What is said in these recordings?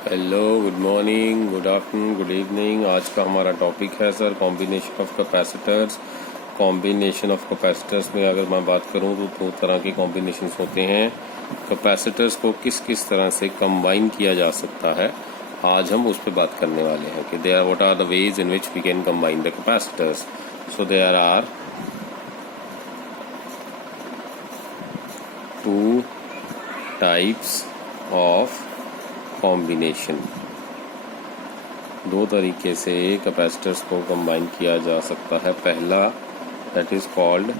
Hello, good morning, good afternoon, good evening. आज का हमारा टॉपिक है sir combination of capacitors. Combination of capacitors में अगर मैं बात करूं तो दो तरह के कॉम्बिनेशंस होते हैं। कैपेसिटर्स को किस किस तरह से कंबाइन किया जा सकता है, आज हम उस पर बात करने वाले हैं कि there what are the ways in which we can combine the capacitors. So there are two types of combination. दो तरीके से कैपेसिटर्स को कंबाइन किया जा सकता है। पहला that is called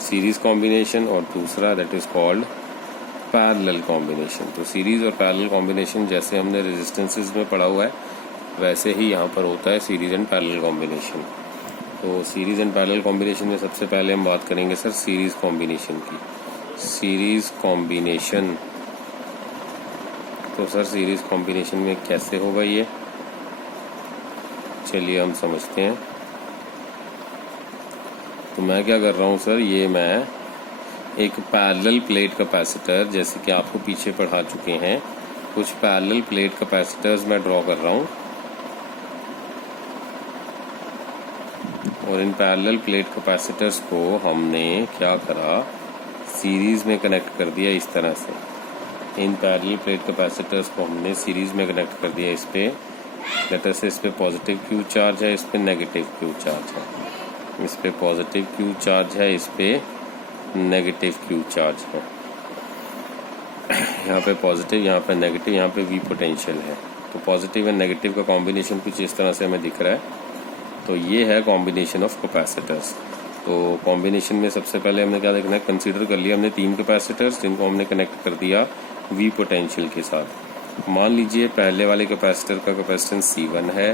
series combination और दूसरा that is called parallel combination. तो सीरीज और पैरेलल कॉम्बिनेशन जैसे हमने रेजिस्टेंसेस में पढ़ा हुआ है वैसे ही यहाँ पर होता है सीरीज एंड पैरेलल कॉम्बिनेशन। तो सीरीज एंड पैरेलल कॉम्बिनेशन में सबसे पहले हम बात करेंगे सर सीरीज कॉम्बिनेशन की। सीरीज कॉम्बिनेशन, तो सर सीरीज कॉम्बिनेशन में कैसे होगा ये, चलिए हम समझते हैं। तो मैं क्या कर रहा हूँ सर, ये मैं एक पैरेलल प्लेट कैपेसिटर, जैसे कि आपको पीछे पढ़ा चुके हैं, कुछ पैरेलल प्लेट कैपेसिटर्स मैं ड्रॉ कर रहा हूँ और इन पैरेलल प्लेट कैपेसिटर्स को हमने क्या करा, सीरीज में कनेक्ट कर दिया इस तरह से। इन पैरेलल प्लेट कैपेसिटर्स को हमने सीरीज में कनेक्ट कर दिया। इस पे लेटर से इस पे पॉजिटिव क्यू चार्ज है, इस पे नेगेटिव क्यू चार्ज है। इस पे पॉजिटिव क्यू चार्ज है, इस पे नेगेटिव क्यू चार्ज है। यहाँ पे पॉजिटिव, यहाँ पे नेगेटिव, यहाँ पे वी पोटेंशियल है। तो पॉजिटिव एंड नेगेटिव का कॉम्बिनेशन कुछ इस तरह से हमें दिख रहा है। तो ये है कॉम्बिनेशन ऑफ कैपेसिटर्स। तो कॉम्बिनेशन में सबसे पहले हमने क्या देखना है, कंसीडर कर लिया हमने तीन कैपेसिटर्स जिनको हमने कनेक्ट कर दिया वी पोटेंशियल के साथ। मान लीजिए पहले वाले कैपेसिटर का कैपेसिटेंस C1 है,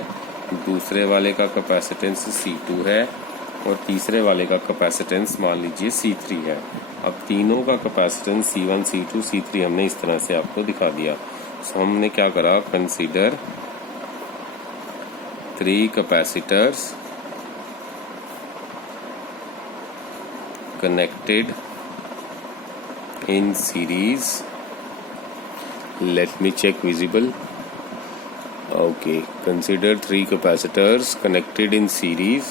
दूसरे वाले का कैपेसिटेंस C2 है और तीसरे वाले का कैपेसिटेंस मान लीजिए C3 है। अब तीनों का कैपेसिटेंस C1, C2, C3 हमने इस तरह से आपको दिखा दिया। सो हमने क्या करा, consider 3 capacitors connected in series. Let me check visible. Okay, consider 3 capacitors connected in series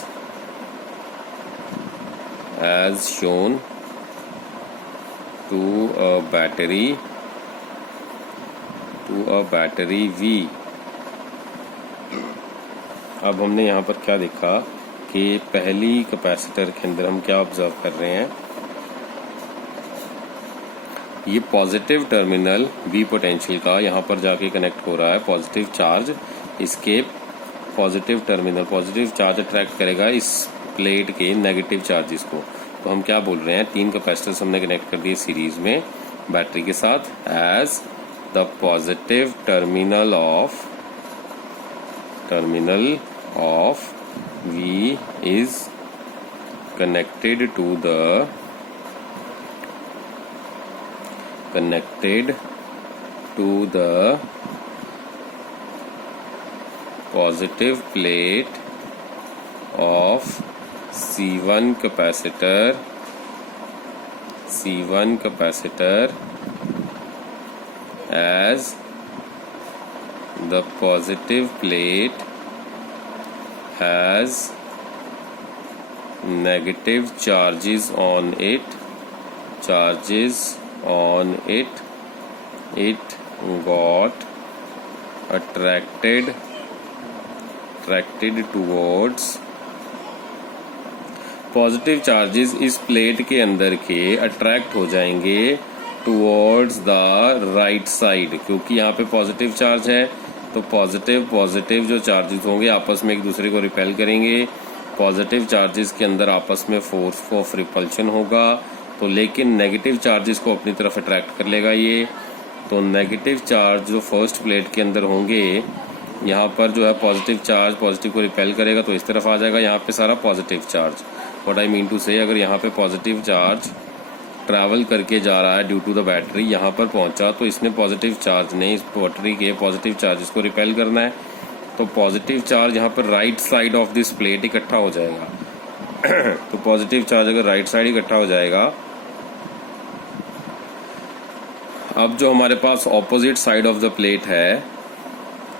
as shown to a battery V. अब हमने यहाँ पर क्या देखा कि पहली कैपेसिटर के अंदर हम क्या ऑब्जर्व कर रहे हैं, ये पॉजिटिव टर्मिनल वी पोटेंशियल का यहाँ पर जाके कनेक्ट हो रहा है। पॉजिटिव चार्ज इसके positive terminal, positive charge attract करेगा इस प्लेट के नेगेटिव चार्जेस को। तो हम क्या बोल रहे हैं, तीन कैपेसिटर्स हमने कनेक्ट कर दिए सीरीज में बैटरी के साथ। As the positive terminal of V is connected to the positive plate of C1 capacitor as the positive plate has negative charges on it, it got attracted towards positive charges इस plate के अंदर के attract हो जाएंगे towards the right side, क्योंकि यहाँ पे positive charge है। तो पॉजिटिव जो चार्जेस होंगे आपस में एक दूसरे को रिपेल करेंगे। पॉजिटिव चार्जेस के अंदर आपस में फोर्स ऑफ रिपल्शन होगा, तो लेकिन नेगेटिव चार्जेस को अपनी तरफ अट्रैक्ट कर लेगा ये। तो नेगेटिव चार्ज जो फर्स्ट प्लेट के अंदर होंगे, यहाँ पर जो है पॉजिटिव चार्ज पॉजिटिव को रिपेल करेगा तो इस तरफ आ जाएगा यहाँ पे सारा positive charge. What I mean to say, अगर यहाँ पे पॉजिटिव चार्ज ट्रैवल करके जा रहा है ड्यू टू द बैटरी, यहाँ पर पहुंचा तो इसने पॉजिटिव चार्ज ने इस बैटरी के पॉजिटिव चार्जेस को रिपेल करना है। तो पॉजिटिव चार्ज यहाँ पर right side of this plate इकट्ठा हो जाएगा। तो पॉजिटिव चार्ज अगर राइट साइड इकट्ठा हो जाएगा अब जो हमारे पास opposite side of the plate है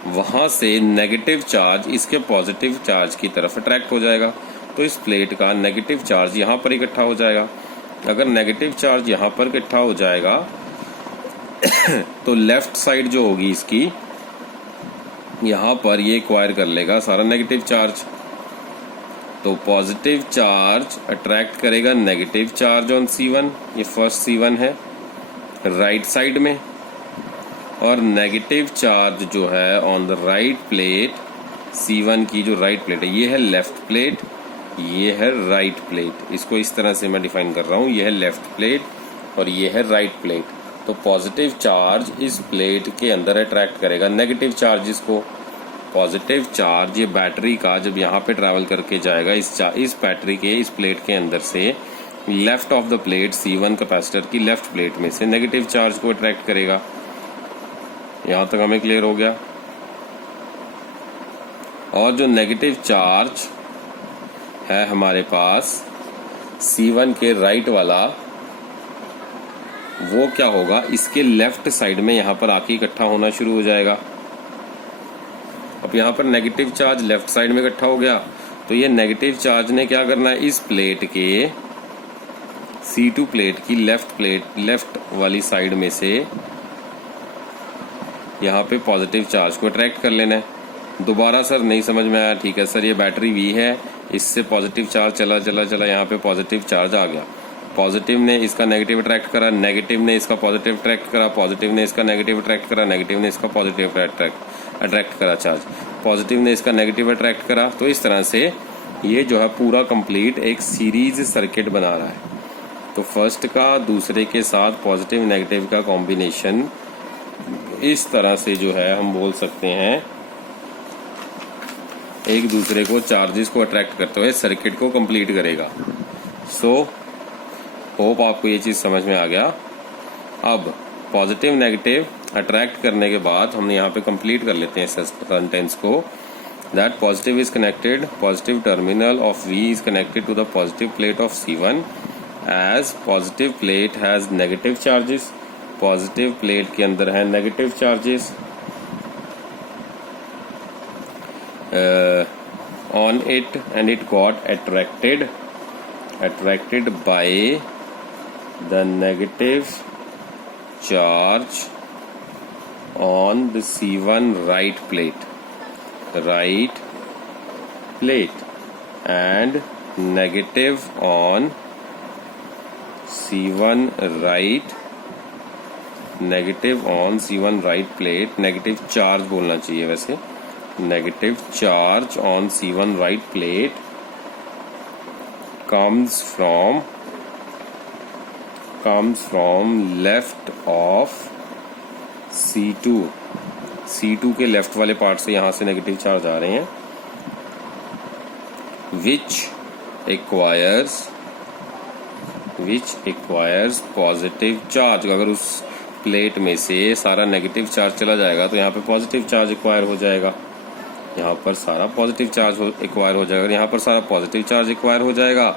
वहां से नेगेटिव चार्ज इसके पॉजिटिव चार्ज की तरफ अट्रैक्ट हो जाएगा, तो इस प्लेट का नेगेटिव चार्ज यहाँ पर इकट्ठा हो जाएगा। अगर नेगेटिव चार्ज यहाँ पर इकट्ठा हो जाएगा तो लेफ्ट साइड जो होगी इसकी, यहाँ पर ये एक्वायर कर लेगा सारा नेगेटिव चार्ज। तो पॉजिटिव चार्ज अट्रैक्ट करेगा नेगेटिव चार्ज ऑन C1, ये फर्स्ट C1 है राइट साइड में, और नेगेटिव चार्ज जो है on the right plate, C1 की जो राइट प्लेट है, ये है लेफ्ट प्लेट, ये है राइट प्लेट। इसको इस तरह से मैं डिफाइन कर रहा हूँ, ये है लेफ्ट प्लेट और ये है राइट प्लेट। तो पॉजिटिव चार्ज इस प्लेट के अंदर अट्रैक्ट करेगा नेगेटिव चार्जेस को। पॉजिटिव चार्ज ये बैटरी का जब यहाँ पे ट्रैवल करके जाएगा इस बैटरी के इस प्लेट के अंदर से left of the plate C1 capacitor की लेफ्ट प्लेट में से नेगेटिव चार्ज को अट्रैक्ट करेगा। यहाँ तक हमें क्लियर हो गया। और जो नेगेटिव चार्ज है हमारे पास C1 के राइट वाला, वो क्या होगा, इसके लेफ्ट साइड में यहाँ पर आके इकट्ठा होना शुरू हो जाएगा। अब यहाँ पर नेगेटिव चार्ज लेफ्ट साइड में इकट्ठा हो गया, तो ये नेगेटिव चार्ज ने क्या करना है, इस प्लेट के C2 प्लेट की लेफ्ट वाली साइड में से यहाँ पे पॉजिटिव चार्ज को अट्रैक्ट कर लेना है। दोबारा सर नहीं समझ में आया। ठीक है सर, ये बैटरी V है, इससे पॉजिटिव चार्ज चला यहाँ पे पॉजिटिव चार्ज आ गया। पॉजिटिव ने इसका नेगेटिव अट्रैक्ट करा, नेगेटिव ने इसका पॉजिटिव अट्रैक्ट करा, पॉजिटिव ने इसका नेगेटिव अट्रैक्ट करा, नेगेटिव ने इसका पॉजिटिव अट्रैक्ट करा चार्ज, पॉजिटिव ने इसका नेगेटिव अट्रैक्ट करा। तो इस तरह से ये जो है पूरा कंप्लीट एक सीरीज सर्किट बना रहा है। तो फर्स्ट का दूसरे के साथ पॉजिटिव नेगेटिव का कॉम्बिनेशन इस तरह से जो है हम बोल सकते हैं एक दूसरे को चार्जेस को अट्रैक्ट करते हुए सर्किट को कंप्लीट करेगा। सो होप आपको ये चीज समझ में आ गया। अब पॉजिटिव नेगेटिव अट्रैक्ट करने के बाद हमने यहाँ पे कंप्लीट कर लेते हैं सेंटेंस को। That positive is connected, positive terminal of V is connected to the positive plate of C1 as positive plate has negative charges. Positive plate के अंदर है negative charges on it and it got attracted by the negative charge on the C1 right plate and negative on C1 right plate, negative charge बोलना चाहिए वैसे, negative charge on C1 right plate comes from left of C2 के left वाले part से यहाँ से negative charge आ रहे हैं, which acquires positive charge। अगर उस प्लेट में से सारा नेगेटिव चार्ज चला जाएगा तो यहाँ पे पॉजिटिव चार्ज एक्वायर हो जाएगा, यहाँ पर सारा पॉजिटिव चार्ज एक्वायर हो जाएगा। यहाँ पर सारा पॉजिटिव चार्ज एक्वायर हो जाएगा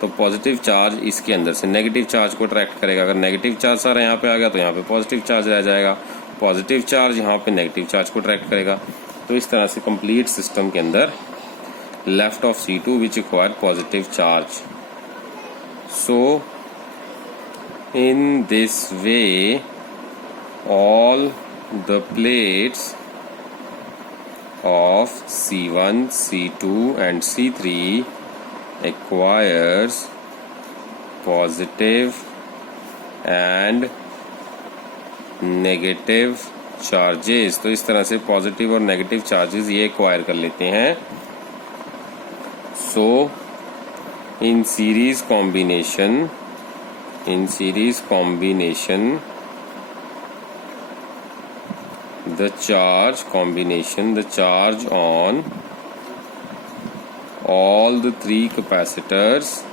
तो पॉजिटिव चार्ज इसके अंदर से नेगेटिव चार्ज को अट्रैक्ट करेगा। अगर नेगेटिव चार्ज सारा यहाँ पे आ गया तो यहाँ पे पॉजिटिव चार्ज रह जाएगा, पॉजिटिव चार्ज यहाँ पे नेगेटिव चार्ज को अट्रैक्ट करेगा। तो इस तरह से कंप्लीट सिस्टम के अंदर left of C2 which acquire positive charge. So in this way all the plates of C1, C2 and C3 acquires positive and negative charges। तो इस तरह से पॉजिटिव और नेगेटिव चार्जेस ये एक्वायर कर लेते हैं। So in series combination the charge on all the three capacitors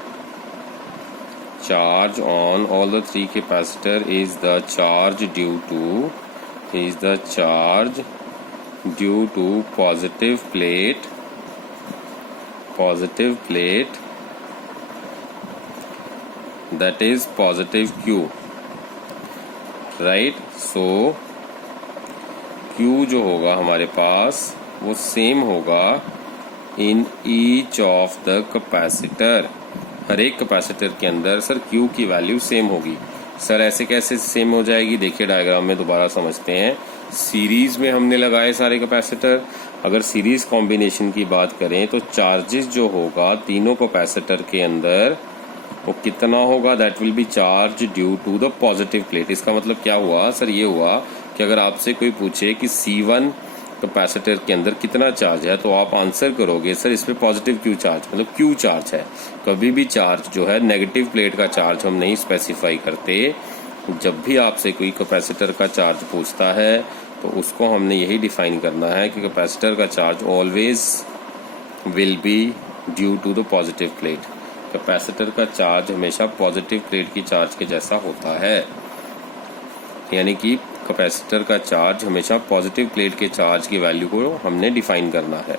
is the charge due to positive plate that is positive Q right. So Q जो होगा हमारे पास वो सेम होगा in each of the capacitor. हर एक capacitor के अंदर सर Q की वैल्यू सेम होगी। सर ऐसे कैसे सेम हो जाएगी, देखिए डायग्राम में दोबारा समझते हैं। सीरीज में हमने लगाए सारे कैपेसिटर। अगर सीरीज कॉम्बिनेशन की बात करें तो चार्जेस जो होगा तीनों कैपेसिटर के अंदर वो कितना होगा, that will be charge due to the positive plate. इसका मतलब क्या हुआ सर, ये हुआ कि अगर आपसे कोई पूछे कि C1 कैपेसिटर के अंदर कितना चार्ज है तो आप आंसर करोगे सर इस पे पॉजिटिव Q चार्ज, मतलब Q चार्ज है। कभी भी चार्ज जो है नेगेटिव प्लेट का चार्ज हम नहीं स्पेसिफाई करते। जब भी आपसे कोई कैपेसिटर का चार्ज पूछता है तो उसको हमने यही डिफाइन करना है कि कैपेसिटर का charge always will be due to the positive plate. Capacitor का चार्ज हमेशा पॉजिटिव प्लेट की चार्ज के जैसा होता है, यानी कि कैपेसिटर का चार्ज हमेशा पॉजिटिव प्लेट के चार्ज की वैल्यू को हमने डिफाइन करना है।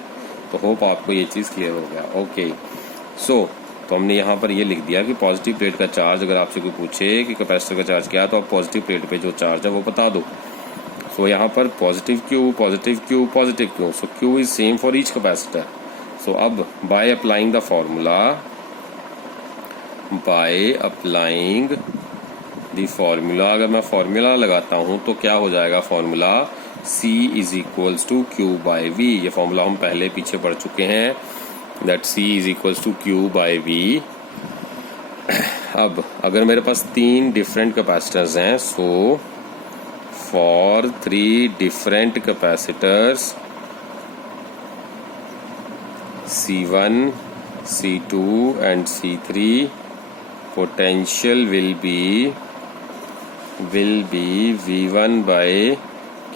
तो होप आपको ये चीज़ क्लियर हो गया। ओके, सो तो हमने यहाँ पर ये लिख दिया कि पॉजिटिव प्लेट का चार्ज, अगर आपसे कोई पूछे कि कैपेसिटर का चार्ज क्या है तो आप पॉजिटिव प्लेट पे जो चार्ज है वो बता दो। सो यहाँ पर positive Q, positive Q, positive Q, so Q is same for each capacitor. So अब बाय अप्लाइंग द फॉर्मूला, अगर मैं फॉर्मूला लगाता हूं तो क्या हो जाएगा formula, C is equals to Q by V। ये फॉर्मूला हम पहले पीछे पढ़ चुके हैं, that C is equals to Q by V। अब अगर मेरे पास 3 डिफरेंट कैपेसिटर्स हैं, so for 3 different capacitors C1, C2 and C3, potential will be V1 by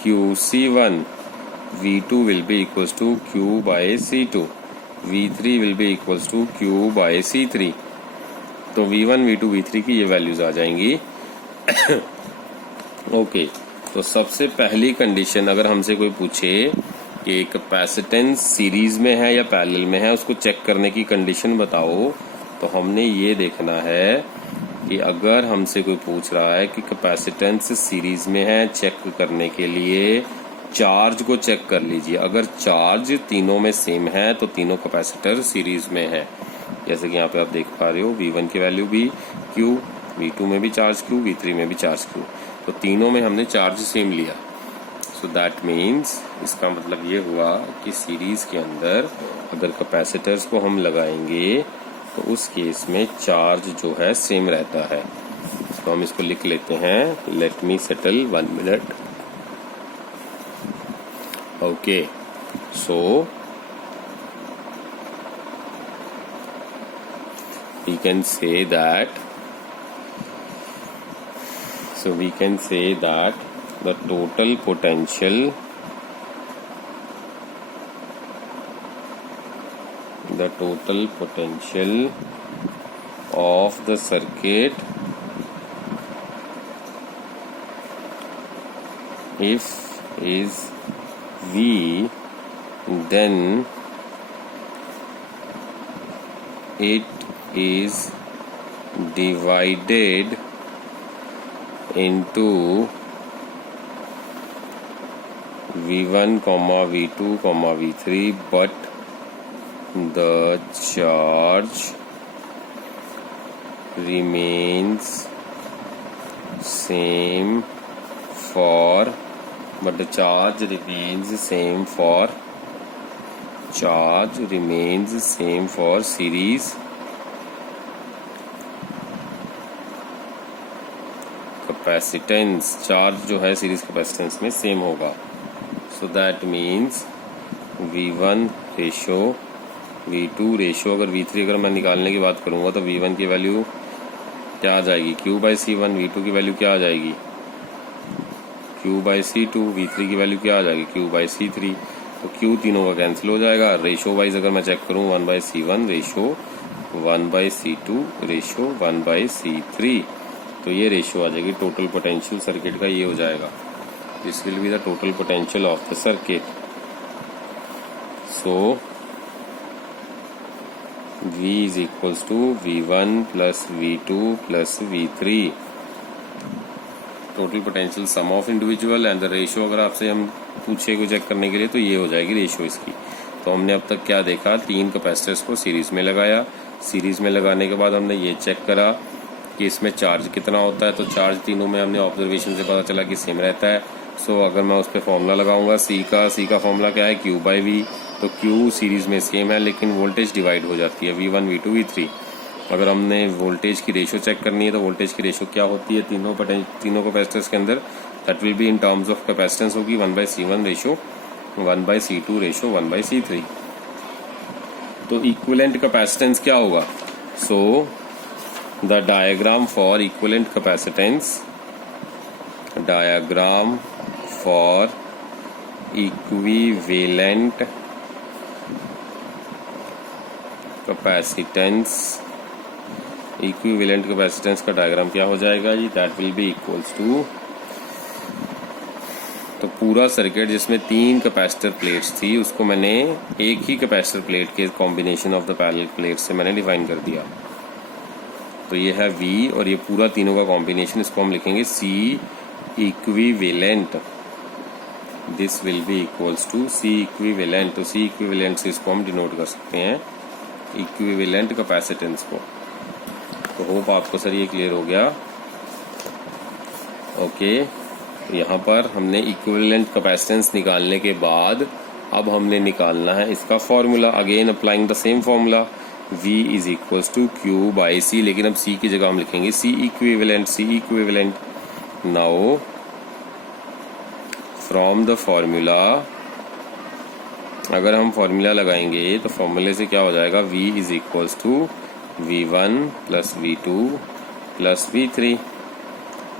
QC1, V2 will be equals to Q by C2, V3 will be equals to Q by C3। तो V1, V2, V3 की ये values आ जाएंगी। Okay, तो सबसे पहली condition, अगर हमसे कोई पूछे कि कैपेसिटेंस सीरीज में है या पैरेलल में है, उसको चेक करने की कंडीशन बताओ, तो हमने ये देखना है कि अगर हमसे कोई पूछ रहा है कि कैपेसिटेंस सीरीज में है, चेक करने के लिए चार्ज को चेक कर लीजिए। अगर चार्ज तीनों में सेम है तो तीनों कैपेसिटर सीरीज में है। जैसे कि यहाँ पे आप देख पा रहे हो, V1 की वैल्यू भी Q, V2 में भी चार्ज Q, V3 में भी चार्ज Q, तो तीनों में हमने चार्ज सेम लिया। सो दैट मीन्स, इसका मतलब ये हुआ कि सीरीज के अंदर अगर कैपेसिटर्स को हम लगाएंगे तो उस केस में चार्ज जो है सेम रहता है। तो हम इसको लिख लेते हैं, late me settle 1 minute. Okay, so we can say that the total potential of the circuit, if is V, then it is divided into V1, V2, V3, but the charge remains same for series capacitance. Charge जो है series capacitance में same होगा। So that means V1 ratio V2 ratio, अगर V3 अगर मैं निकालने की बात करूंगा तो V1 की वैल्यू क्या आ जाएगी, Q बाई C1, V2 की वैल्यू क्या आ जाएगी, Q बाई C2, V3 की वैल्यू क्या आ जाएगी, Q बाई C3। तो Q तीनों का कैंसिल हो जाएगा। रेशो वाइज अगर मैं चेक करूं, 1 by C1 ratio 1 by C2 ratio 1 by C3, तो ये रेशो आ जाएगी। टोटल पोटेंशियल सर्किट का ये हो जाएगा, this will be the total potential of the circuit. So V is equals to V1 plus V2 plus V3। Total potential sum of individual and the ratio अगर आपसे हम पूछे को चेक करने के लिए तो ये हो जाएगी रेशियो इसकी। तो हमने अब तक क्या देखा, 3 कैपेसिटर्स को सीरीज में लगाया। सीरीज में लगाने के बाद हमने ये चेक करा कि इसमें चार्ज कितना होता है। तो चार्ज तीनों में हमने ऑब्जर्वेशन से पता चला कि सेम रहता है। सो अगर मैं उस पर फॉर्मूला लगाऊंगा सी का फॉर्मूला क्या है, Q बाई वी। तो Q सीरीज में सेम है लेकिन वोल्टेज डिवाइड हो जाती है, V1 V2 V3। अगर हमने वोल्टेज की रेशियो चेक करनी है तो वोल्टेज की रेशियो क्या होती है तीनों कैपेसिटर्स के अंदर, that will be in terms of capacitance होगी 1/C1 ratio 1/C2 ratio 1/C3। तो इक्विवेलेंट कैपेसिटेंस क्या होगा, so the diagram for equivalent capacitance, diagram for equivalent capacitance, equivalent capacitance का डायग्राम क्या हो जाएगा जी, that will be equals to, तो पूरा सर्किट जिसमें 3 कैपेसिटर प्लेट्स थी उसको मैंने एक ही कैपेसिटर प्लेट के combination of the parallel plate से मैंने डिफाइन कर दिया। तो ये है V और ये पूरा तीनों का कॉम्बिनेशन, इसको हम लिखेंगे C equivalent, this will be equals to C equivalent. तो C इक्विवेलेंट से इसको हम डिनोट कर सकते हैं इक्विवेलेंट कैपेसिटेंस को। तो होप आपको सर ये क्लियर हो गया। ओके, तो यहाँ पर हमने इक्विवेलेंट कैपेसिटेंस निकालने के बाद अब हमने निकालना है इसका formula, again applying the same formula, V is equals to Q by C, लेकिन अब C की जगह हम लिखेंगे C equivalent. Now from the formula, अगर हम फॉर्मूला लगाएंगे तो फॉर्मूले से क्या हो जाएगा, V is equals to V1 plus V2 plus V3।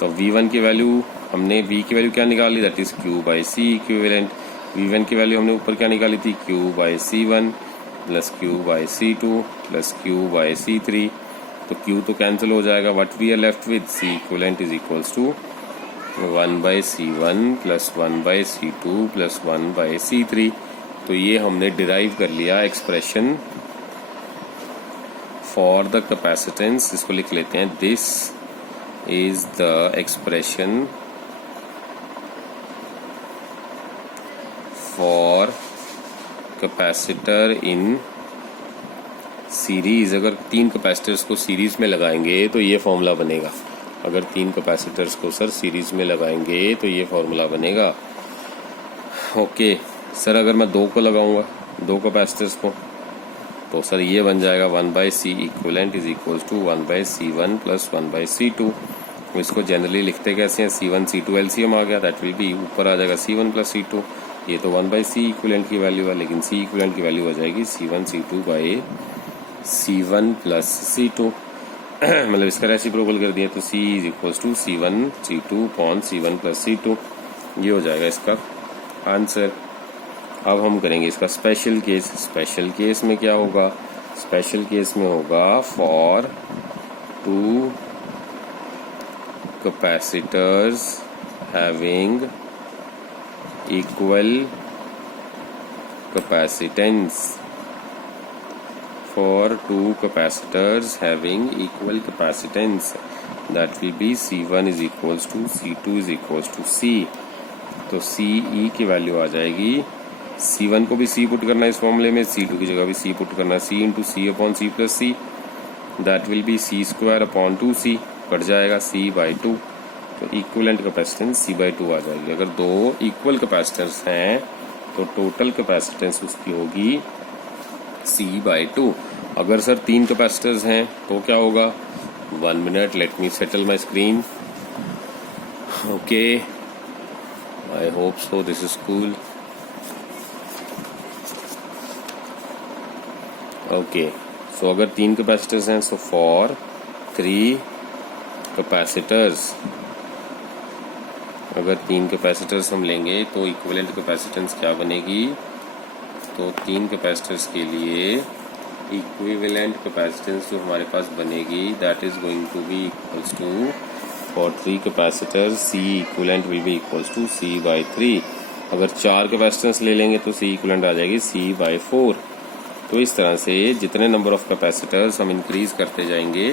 तो V1 की वैल्यू हमने V की वैल्यू क्या निकाली, that is Q by C equivalent. V1 की वैल्यू हमने ऊपर क्या निकाली थी, Q by C1 plus Q by C2 plus Q by C3। तो Q तो कैंसिल हो जाएगा, what we are left with, C equivalent is equals to 1/C1 plus 1/C2 plus 1/C3। तो ये हमने डिराइव कर लिया एक्सप्रेशन फॉर द कैपेसिटेंस, इसको लिख लेते हैं, this is the expression for capacitor in series. अगर 3 कैपेसिटर्स को सीरीज में लगाएंगे तो ये फॉर्मूला बनेगा। अगर 3 कैपेसिटर्स को सर सीरीज में लगाएंगे तो ये फॉर्मूला बनेगा। ओके सर, अगर मैं 2 को लगाऊंगा, 2 कैपेसिटर्स को, तो सर ये बन जाएगा 1/C equivalent is equals to 1/C1 plus 1/C2। इसको जनरली लिखते कैसे हैं, C1 C2 LCM आ गया, दैट विल बी, ऊपर आ जाएगा C1 प्लस C2। ये तो 1/C इक्विवेलेंट की वैल्यू है, लेकिन C इक्विवेलेंट की वैल्यू हो जाएगी C1 C2 by C1 plus C2। मतलब इसका रेसिप्रोकल कर दिया तो C is equals to C1 C2 upon C1 plus C2। ये हो जाएगा इसका आंसर। अब हम करेंगे इसका स्पेशल केस। स्पेशल केस में क्या होगा, स्पेशल केस में होगा for 2 capacitors having equal capacitance, for 2 capacitors having equal capacitance, that will be C1 is equals to C2 is equals to C। तो CE की वैल्यू आ जाएगी, C1 को भी C पुट करना है इस फॉर्मूले में, C2 की जगह भी C पुट करना है, C into C upon C plus C, that will B C square upon 2C, cut जाएगा C बाई 2। तो इक्विवेलेंट कैपेसिटेंस C बाई 2 आ जाएगी। अगर 2 इक्वल कैपेसिटर्स हैं तो टोटल कैपेसिटेंस उसकी होगी C बाई 2। अगर सर 3 कैपेसिटर्स हैं तो क्या होगा, 1 minute, let me settle my screen. Okay, I hope so this is cool. Okay, so अगर 3 कैपेसिटर्स हैं, सो फॉर 3 कैपेसिटर्स, अगर 3 कैपेसिटर्स हम लेंगे तो इक्विवेलेंट कैपेसिटेंस क्या बनेगी, तो 3 कैपेसिटर्स के लिए इक्विवेलेंट कैपेसिटेंस जो हमारे पास बनेगी, that is going to be equals to, for 3 capacitors C equivalent will be equals to C by 3। अगर 4 कैपेसिटेंस ले लेंगे तो C इक्विवेलेंट आ जाएगी C बाई 4। तो इस तरह से जितने नंबर ऑफ कैपेसिटर्स हम इंक्रीज करते जाएंगे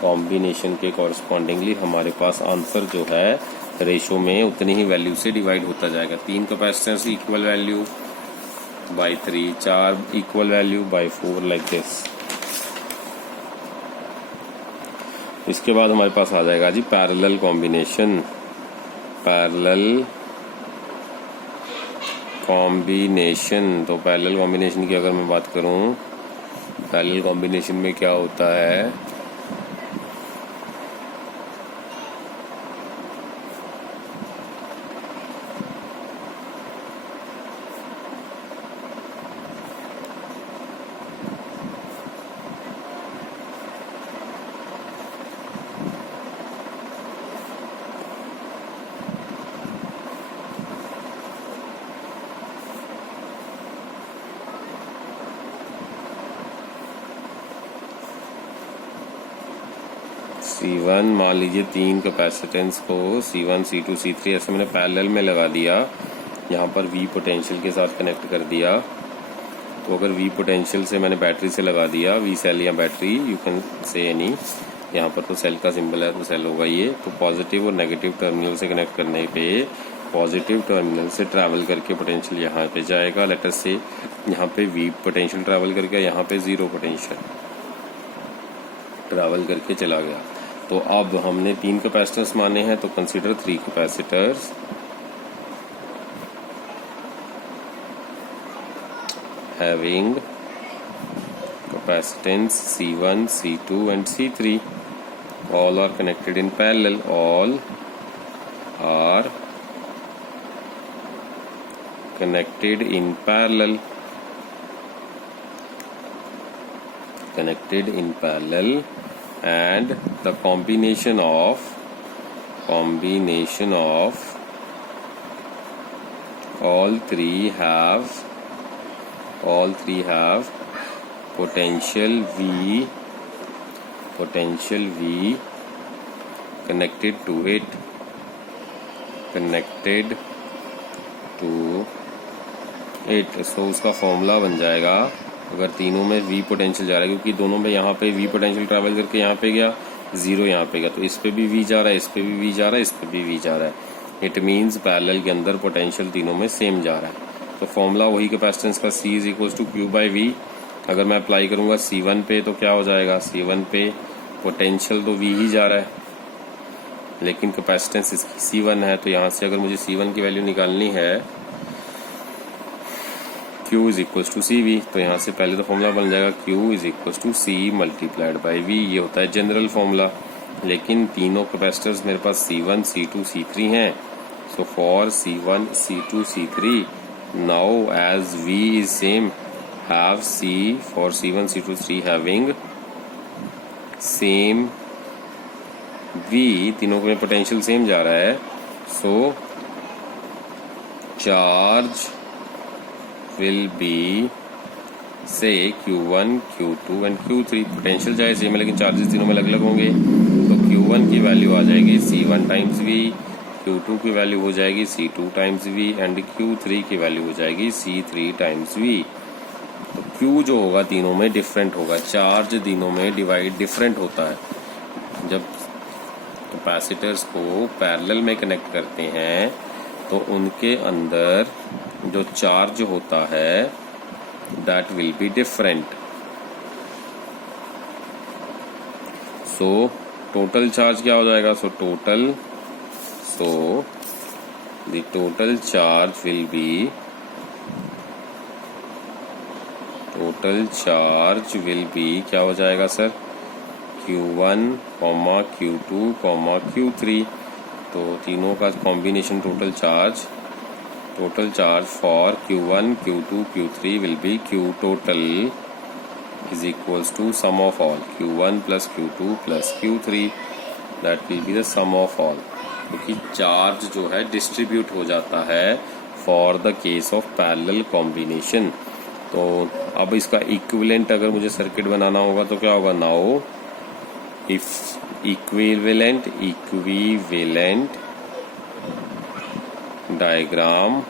कॉम्बिनेशन के कॉरस्पॉन्डिंगली, हमारे पास आंसर जो है रेशो में उतनी ही वैल्यू से डिवाइड होता जाएगा। 3 capacitance equal value by 3, 4 equal value by 4, like this. इसके बाद हमारे पास आ जाएगा जी पैरेलल कॉम्बिनेशन। पैरेलल कॉम्बिनेशन, तो पैरेलल कॉम्बिनेशन की अगर मैं बात करूं, पैरेलल कॉम्बिनेशन में क्या होता है, C1 मान लीजिए 3 कैपेसिटेंस को C1, C2, C3 ऐसे मैंने पैरेलल में लगा दिया, यहाँ पर V पोटेंशियल के साथ कनेक्ट कर दिया। तो अगर V पोटेंशियल से मैंने बैटरी से लगा दिया, V सेल या battery, you can say any, यहाँ पर तो सेल का सिंबल है तो सेल होगा ये। तो पॉजिटिव और नेगेटिव टर्मिनल से कनेक्ट करने पे पॉजिटिव टर्मिनल से ट्रैवल करके पोटेंशियल यहाँ पे जाएगा। लेटर से यहाँ पे V पोटेंशियल ट्रैवल करके यहाँ पे 0 पोटेंशियल ट्रैवल करके चला गया। तो अब हमने 3 कैपेसिटर्स माने हैं, तो consider 3 capacitors having capacitance C1, C2 and C3, all are connected in parallel, all are connected in parallel, connected in parallel, and the combination of all three have potential V connected to it, so उसका formula बन जाएगा, अगर तीनों में V potential जा रहा है, क्योंकि दोनों में यहाँ पे V पोटेंशियल ट्रैवल करके यहाँ पे गया, 0 यहाँ पे गया, तो इस पे भी V जा रहा है, इस पे भी V जा रहा है, इस पे भी V जा रहा है। इट मीन्स पैरेलल के अंदर पोटेंशियल तीनों में सेम जा रहा है। तो फॉर्मूला वही कैपेसिटेंस का C = Q/V। अगर मैं अप्लाई करूंगा C1 पे तो क्या हो जाएगा, C1 पे पोटेंशियल तो V ही जा रहा है, लेकिन कैपेसिटेंस इसकी C1 है। तो यहाँ से अगर मुझे C1 की वैल्यू निकालनी है, Q = CV, तो यहाँ से पहले तो फॉर्मूला बन जाएगा Q = C × V। ये होता है जनरल फॉर्मूला। लेकिन तीनों कैपेसिटर्स मेरे पास C1, C2, C3 हैं। So for C1, C2, C3, now as V is same, have C for C1, C2, C3 having same V, तीनों में पोटेंशियल सेम जा रहा है। So charge will be say Q1, Q2 and Q3, potential चाहे same है लेकिन charges तीनों में अलग अलग होंगे। तो Q1 की वैल्यू आ जाएगी C1 टाइम्स V, Q2 की वैल्यू हो जाएगी C2 times V and Q3 की वैल्यू हो जाएगी C3 टाइम्स V। तो Q जो होगा तीनों में डिफरेंट होगा, चार्ज तीनों में डिवाइड डिफरेंट होता है। जब कैपेसिटर्स को पैरेलल में कनेक्ट करते हैं तो उनके अंदर जो चार्ज होता है that will be different. So total charge क्या हो जाएगा, the total charge will be क्या हो जाएगा सर, Q1, Q2, Q3, तो तीनों का combination total charge for Q1, Q2, Q3 will be Q total is equals to sum of all, Q1 plus Q2 plus Q3, that will be the sum of all, क्योंकि charge जो है distribute हो जाता है for the case of parallel combination. तो अब इसका equivalent अगर मुझे सर्किट बनाना होगा तो क्या होगा, नाउ इफ इक्विवेलेंट डायग्राम,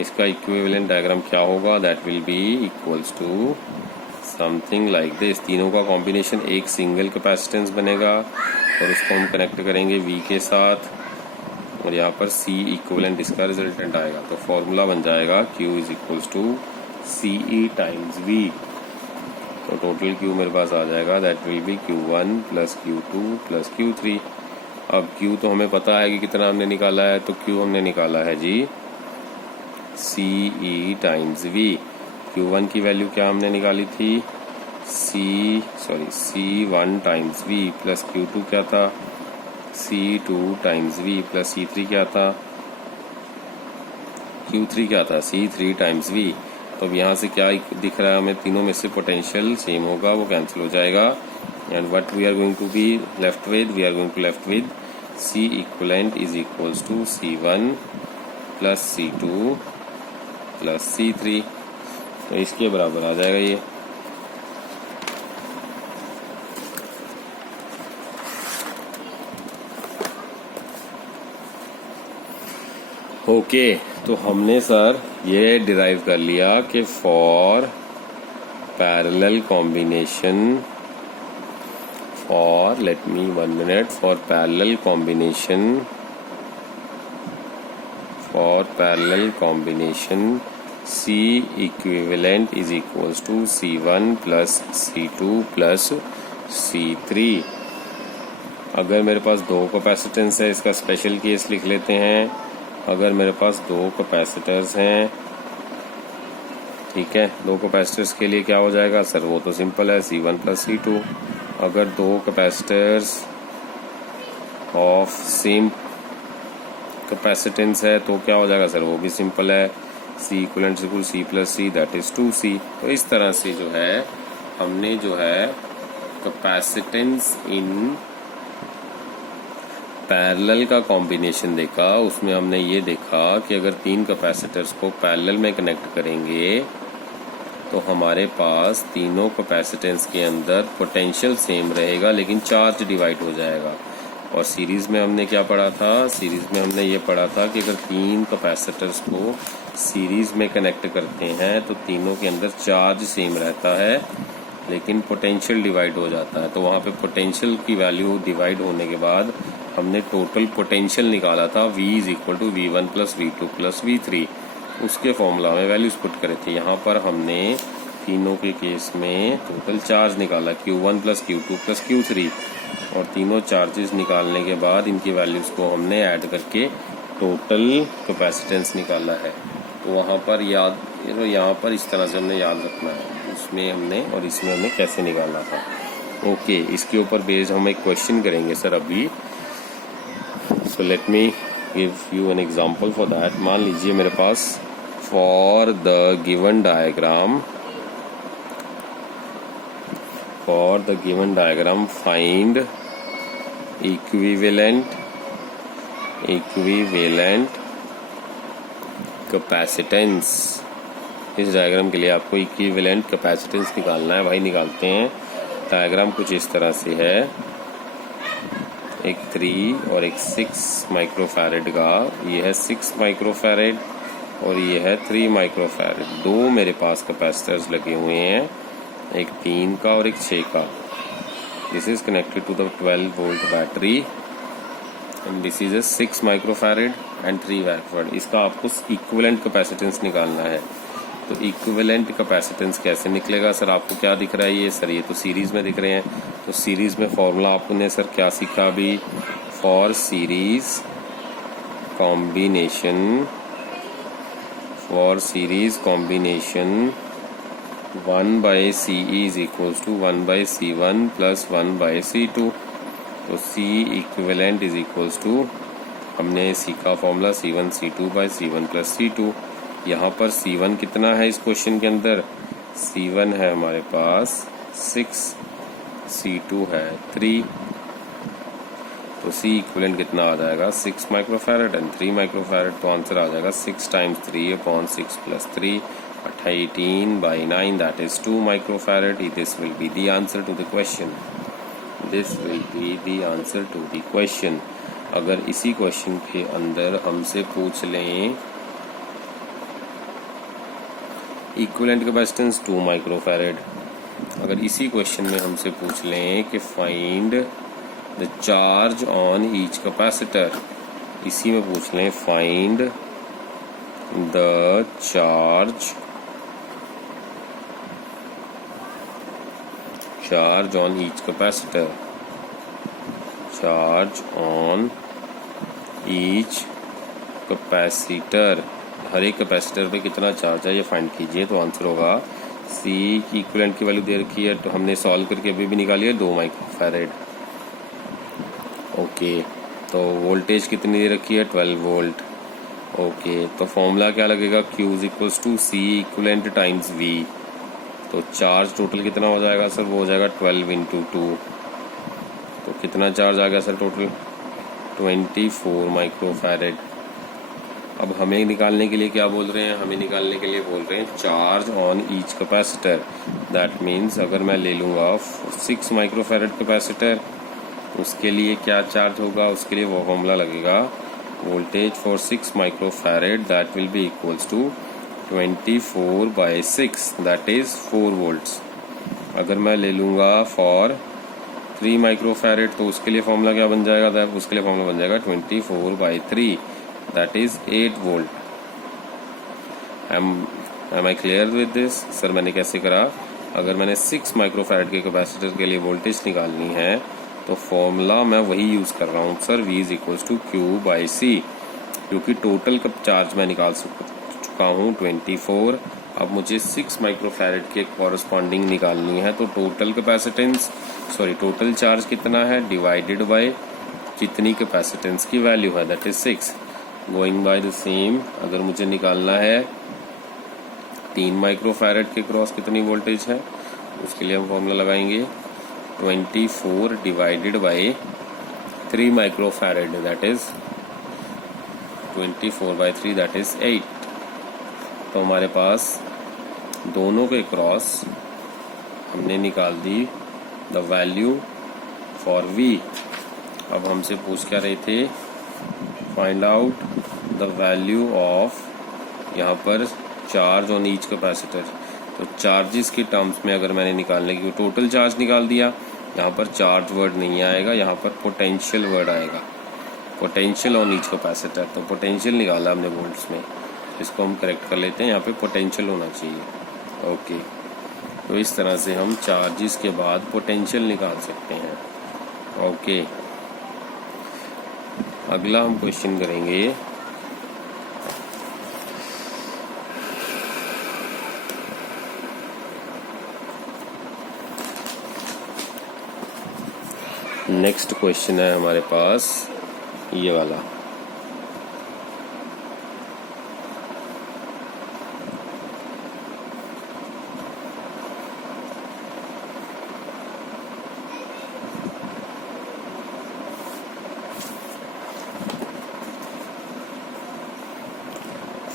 इसका इक्विवेलेंट डायग्राम क्या होगा, that will be equals to something like this. तीनों का कॉम्बिनेशन एक सिंगल कैपेसिटेंस बनेगा और उसको हम कनेक्ट करेंगे V के साथ, और यहाँ पर C इक्विवेलेंट इसका रिजल्टेंट आएगा। तो फॉर्मूला बन जाएगा Q is equals to CE times V। तो टोटल Q मेरे पास आ जाएगा, that will be Q1 plus Q2 plus Q3। अब Q तो हमें पता है कि कितना हमने निकाला है, तो Q हमने निकाला है जी CE टाइम्स V। Q1 की वैल्यू क्या हमने निकाली थी, C1 times V plus Q2 क्या था, C2 times V plus C3 क्या था, Q3 क्या था, C3 टाइम्स V। तो अब यहाँ से क्या दिख रहा है हमें, तीनों में से पोटेंशियल सेम होगा, वो कैंसिल हो जाएगा। And what we are going to be left with, we are going to left with C equivalent is equals to C1 plus C2 plus C3। तो इसके बराबर आ जाएगा ये। ओके तो हमने सर ये डिराइव कर लिया कि for parallel combination, for let me 1 minute, for parallel combination C equivalent is equals to C1 plus C2 plus C3। अगर मेरे पास दो कैपेसिटेंस है, इसका स्पेशल केस लिख लेते हैं। अगर मेरे पास दो कैपेसिटर्स हैं, ठीक है, दो कैपेसिटर्स के लिए क्या हो जाएगा सर, वो तो सिंपल है, C1 प्लस C2। अगर दो कैपेसिटर्स ऑफ सेम कैपेसिटेंस है तो क्या हो जाएगा सर, वो भी सिंपल है, C equivalent equal C plus C that is 2C। तो इस तरह से जो है हमने जो है कैपेसिटेंस इन पैरेलल का कॉम्बिनेशन देखा। उसमें हमने ये देखा कि अगर तीन कैपेसिटर्स को पैरेलल में कनेक्ट करेंगे तो हमारे पास तीनों कैपेसिटेंस के अंदर पोटेंशियल सेम रहेगा लेकिन चार्ज डिवाइड हो जाएगा। और सीरीज में हमने क्या पढ़ा था, सीरीज में हमने ये पढ़ा था कि अगर तीन कैपेसिटर्स को सीरीज में कनेक्ट करते हैं तो तीनों के अंदर चार्ज सेम रहता है लेकिन पोटेंशियल डिवाइड हो जाता है। तो वहाँ पे पोटेंशियल की वैल्यू डिवाइड होने के बाद हमने टोटल पोटेंशियल निकाला था, V is equal to V1 plus V2 plus V3। उसके फॉर्मूला में वैल्यूज पुट करे थे। यहाँ पर हमने तीनों के केस में टोटल चार्ज निकाला, Q1 plus Q2 plus Q3, और तीनों चार्जेस निकालने के बाद इनकी वैल्यूज को हमने ऐड करके टोटल कैपेसिटेंस निकाला है। तो वहाँ पर यहाँ पर इस तरह से हमने याद रखना है, उसमें हमने और इसमें हमने कैसे निकालना था। ओके, इसके ऊपर बेस्ड हम एक क्वेश्चन करेंगे सर अभी। So let me give you an example for that. मान लीजिए मेरे पास for the given diagram find equivalent capacitance. इस डायग्राम के लिए आपको इक्विवेलेंट कैपेसिटेंस निकालना है। भाई निकालते हैं। डायग्राम कुछ इस तरह से है, एक 3 और एक 6 माइक्रोफैरेड का, ये है 6 माइक्रोफैरेड और ये है 3 माइक्रोफैरेड। दो मेरे पास कैपेसिटर्स लगे हुए हैं, एक 3 का और एक 6 का। This is connected to the 12 volt battery and this is 6 microfarad and 3 microfarad. इसका आपको इक्विवेलेंट कैपेसिटेंस निकालना है। तो इक्विवेलेंट कैपेसिटेंस कैसे निकलेगा सर, आपको क्या दिख रहा है ये सर, ये तो सीरीज में दिख रहे हैं। तो सीरीज में फॉर्मूला आपने सर क्या सीखा अभी, for series combination 1/CE is equals to 1/C1 plus 1/C2। तो C equivalent is equals to, हमने सीखा फॉर्मूला C1 प्लस C2। यहाँ पर C1 कितना है इस क्वेश्चन के अंदर, C1 है हमारे पास 6, C2 है 3। तो C इक्विवेलेंट कितना आ जाएगा, 6 माइक्रोफैरेड एंड 3 माइक्रोफैरेड। तो आंसर आ जाएगा 6 times 3 upon 6 plus 3, 18/9 that is 2 microfarad. This will be the answer to the question. अगर इसी क्वेश्चन के अंदर हमसे पूछ लें इक्विवेलेंट कैपेसिटेंस 2 माइक्रोफैरेड, अगर इसी क्वेश्चन में हमसे पूछ लें कि find the charge on each capacitor, इसी में पूछ लें find the charge on each capacitor, charge on each capacitor, हर एक कैपेसिटर पे कितना चार्ज है ये फाइंड कीजिए। तो आंसर होगा सी की इक्विवेलेंट की वैल्यू दे रखी है, तो हमने सॉल्व करके अभी भी निकाली है 2 माइक्रोफैरेड। ओके, तो वोल्टेज कितनी दे रखी है 12 वोल्ट। ओके, तो फॉर्मूला क्या लगेगा, Q is equals to C equivalent times V। तो चार्ज टोटल कितना हो जाएगा सर, वो हो जाएगा 12 इंटू 2। तो कितना चार्ज आ गया सर टोटल, 24 माइक्रोफैरेड। अब हमें निकालने के लिए क्या बोल रहे हैं, हमें निकालने के लिए बोल रहे हैं charge on each capacitor. That means अगर मैं ले लूँगा 6 माइक्रोफैरेड कैपेसिटर, उसके लिए क्या चार्ज होगा, उसके लिए वो फॉर्मूला लगेगा voltage for 6 microfarad that will be equals to 24/6 that is 4 volts. अगर मैं ले लूँगा फॉर 3 माइक्रोफैरेड तो उसके लिए फॉर्मूला क्या बन जाएगा, उसके लिए फॉर्मूला बन जाएगा 24/3 that is 8 volt. Am I clear with this sir, मैंने कैसे करा, अगर मैंने 6 माइक्रोफैरेड के कैपेसिटर के लिए वोल्टेज निकालनी है तो फॉर्मूला मैं वही यूज कर रहा हूँ sir, V is equals to Q/C, क्योंकि टोटल का चार्ज मैं निकाल चुका हूँ 24। अब मुझे 6 माइक्रोफैरेड के कॉरस्पॉन्डिंग निकालनी है, तो टोटल कैपेसिटेंस टोटल चार्ज कितना है डिवाइडेड बाय जितनी कैपेसिटेंस की वैल्यू है that is 6। Going by the same, अगर मुझे निकालना है 3 माइक्रोफैरेड के क्रॉस कितनी वोल्टेज है, उसके लिए हम फॉर्मूला लगाएंगे 24 divided by 3 microfarad that is 24/3 that is 8। तो हमारे पास दोनों के क्रॉस हमने निकाल दी द वैल्यू फॉर V। अब हमसे पूछ क्या रहे थे, find out the value of, यहाँ पर चार्ज ऑन ईच कैपेसिटर। तो चार्जेस के टर्म्स में अगर मैंने निकालने की टोटल चार्ज निकाल दिया, यहाँ पर चार्ज वर्ड नहीं आएगा, यहाँ पर पोटेंशियल वर्ड आएगा, पोटेंशियल ऑन ईच कैपेसिटर। तो पोटेंशियल निकाला हमने वोल्ट्स में, इसको हम करेक्ट कर लेते हैं, यहाँ पे पोटेंशियल होना चाहिए। ओके, तो इस तरह से हम चार्जेस के बाद पोटेंशियल निकाल सकते हैं। ओके, अगला हम क्वेश्चन करेंगे नेक्स्ट क्वेश्चन है हमारे पास ये वाला।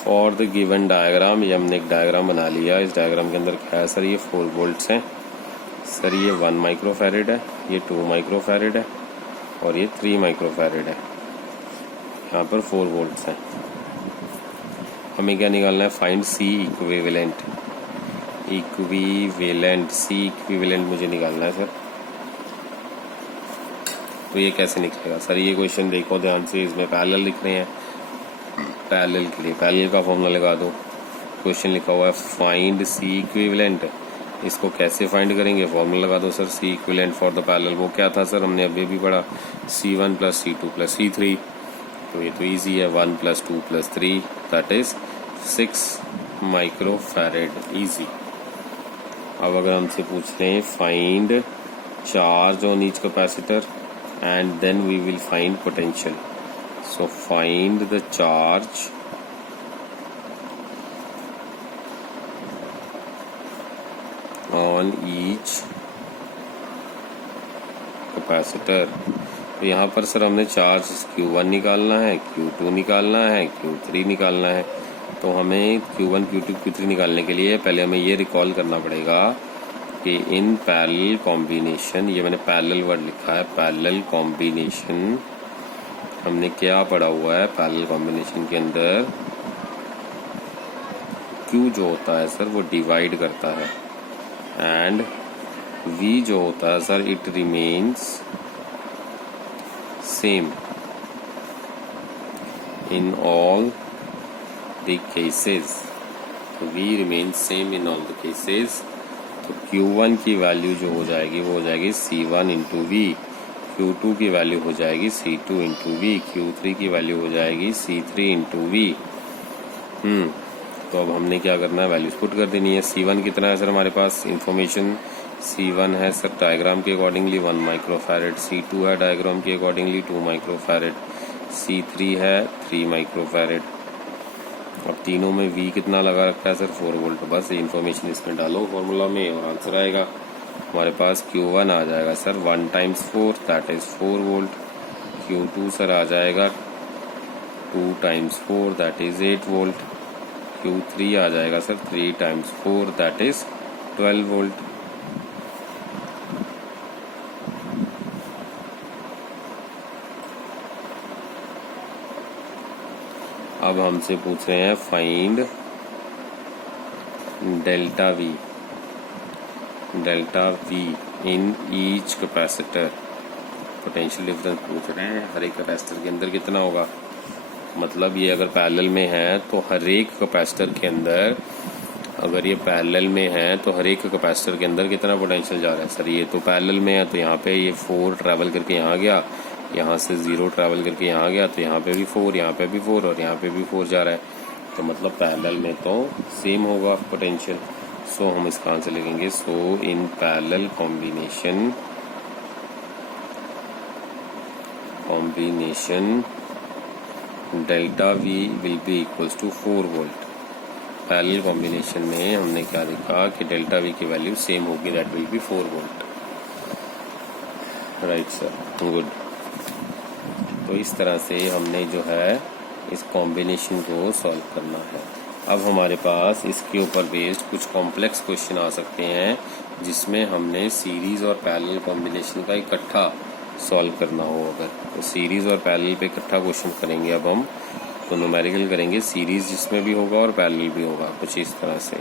फॉर द गिवन डायग्राम, ये हमने एक डायग्राम बना लिया। इस डायग्राम के अंदर क्या है सर, ये 4 वोल्ट्स हैं सर, ये 1 माइक्रोफैरेड है, ये 2 माइक्रोफैरेड है और ये 3 माइक्रोफैरेड है। यहाँ पर 4 वोल्ट्स हैं। हमें क्या निकालना है, find C equivalent. C equivalent मुझे निकालना है सर। तो ये कैसे निकलेगा सर, ये क्वेश्चन देखो ध्यान से, इसमें पैरेलल लिख रहे हैं, पैरेलल के लिए पैरेलल का फॉर्मूला लगा दो। क्वेश्चन लिखा हुआ है फाइंड सी इक्विवेलेंट, इसको कैसे फाइंड करेंगे, फॉर्मूला लगा दो sir, C equivalent for the parallel. वो क्या था सर, हमने अभी भी पढ़ा C1 + C2 + C3। तो ये तो इजी है, 1 + 2 + 3 दैट इज 6 माइक्रोफैरेड, इजी। अब अगर हमसे पूछ रहे हैं find charge on each capacitor and then we will find potential. So find the charge on each capacitor. तो यहाँ पर सर हमने चार्ज Q1 निकालना है, Q2 निकालना है, Q3 निकालना है। तो हमें Q1, Q2, Q3 निकालने के लिए पहले हमें ये रिकॉल करना पड़ेगा कि इन पैरेलल कॉम्बिनेशन, ये मैंने पैरेलल वर्ड लिखा है, पैरेलल कॉम्बिनेशन हमने क्या पढ़ा हुआ है, पैरेलल कॉम्बिनेशन के अंदर Q जो होता है सर वो डिवाइड करता है एंड V जो होता है sir it remains same. In all the cases, तो V remain same in all the cases. तो Q1 की वैल्यू जो हो जाएगी वो हो जाएगी C1 इंटू वी, Q2 की वैल्यू हो जाएगी C2 इंटू वी, Q3 की वैल्यू हो जाएगी C3 इंटू वी। तो अब हमने क्या करना है, वैल्यूज पुट कर देनी है। C1 कितना है सर हमारे पास, इंफॉर्मेशन C1 है सर डायग्राम के अकॉर्डिंगली 1 माइक्रोफैरेड, C2 है डायग्राम के अकॉर्डिंगली 2 माइक्रोफैरेड, C3 है 3 माइक्रोफैरेड। अब तीनों में V कितना लगा रखा है सर 4 वोल्ट। बस इन्फॉर्मेशन इसमें डालो फॉर्मूला में और आंसर आएगा हमारे पास। Q1 आ जाएगा sir 1 times 4 that is 4 volt. Q2 sir आ जाएगा 2 times 4 that is 8 volt. Q3 आ जाएगा sir 3 times 4 that is 12 volt. अब हमसे पूछ रहे हैं find delta V in each capacitor. Potential difference पूछ रहे हैं हर एक कैपेसिटर के अंदर कितना होगा। मतलब ये अगर पैरेलल में है तो हर एक कैपेसिटर के अंदर, अगर ये पैरेलल में है तो हर एक कैपेसिटर के अंदर कितना पोटेंशियल जा रहा है। सर ये तो पैरेलल में है तो यहाँ पे ये 4 ट्रैवल करके यहाँ गया, यहाँ से 0 ट्रैवल करके यहाँ गया, तो यहाँ पे भी 4, यहाँ पे भी 4 और यहाँ पे भी 4 जा रहा है। तो मतलब पैरेलल में तो सेम होगा पोटेंशियल। सो हम इसका आंसर लिखेंगे so in parallel combination delta V will be equals to 4 volt. Parallel combination में हमने क्या देखा कि डेल्टा वी की वैल्यू सेम होगी, that will be 4 volt. Right sir, good. तो इस तरह से हमने जो है इस कॉम्बिनेशन को सॉल्व करना है। अब हमारे पास इसके ऊपर बेस्ड कुछ कॉम्प्लेक्स क्वेश्चन आ सकते हैं जिसमें हमने सीरीज और पैरेलल कॉम्बिनेशन का इकट्ठा सॉल्व करना हो। अगर तो सीरीज और पैरेलल पे इकट्ठा क्वेश्चन करेंगे अब हम, तो न्यूमेरिकल करेंगे, सीरीज जिसमें भी होगा और पैरेलल भी होगा, कुछ इस तरह से।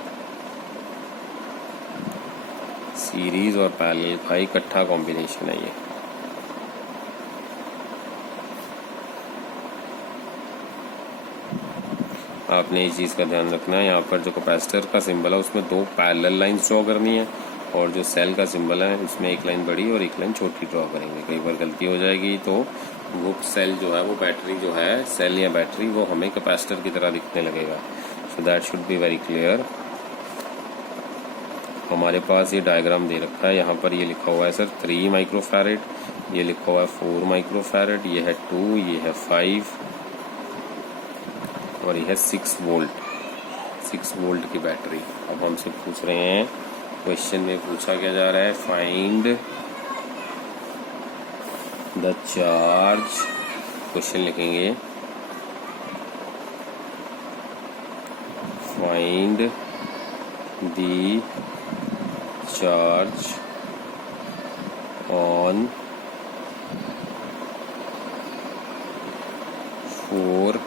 सीरीज और पैरेलल का इकट्ठा कॉम्बिनेशन है ये। आपने इस चीज़ का ध्यान रखना है, यहाँ पर जो कैपेसिटर का सिंबल है उसमें 2 पैरेलल लाइंस ड्रॉ करनी है और जो सेल का सिंबल है उसमें एक लाइन बड़ी और एक लाइन छोटी ड्रॉ करेंगे। कई बार गलती हो जाएगी तो वो सेल जो है, वो बैटरी जो है, सेल या बैटरी, वो हमें कैपेसिटर की तरह दिखने लगेगा। So that should be very clear. हमारे पास ये डायग्राम दे रखा है, यहाँ पर ये लिखा हुआ है सर 3 माइक्रोफैरेड, ये लिखा हुआ है 4 माइक्रोफैरेड, ये है 2, ये है 5 और यह है 6 वोल्ट की बैटरी। अब हमसे पूछ रहे हैं, क्वेश्चन में पूछा क्या जा रहा है, फाइंड द चार्ज। क्वेश्चन लिखेंगे find the charge on 4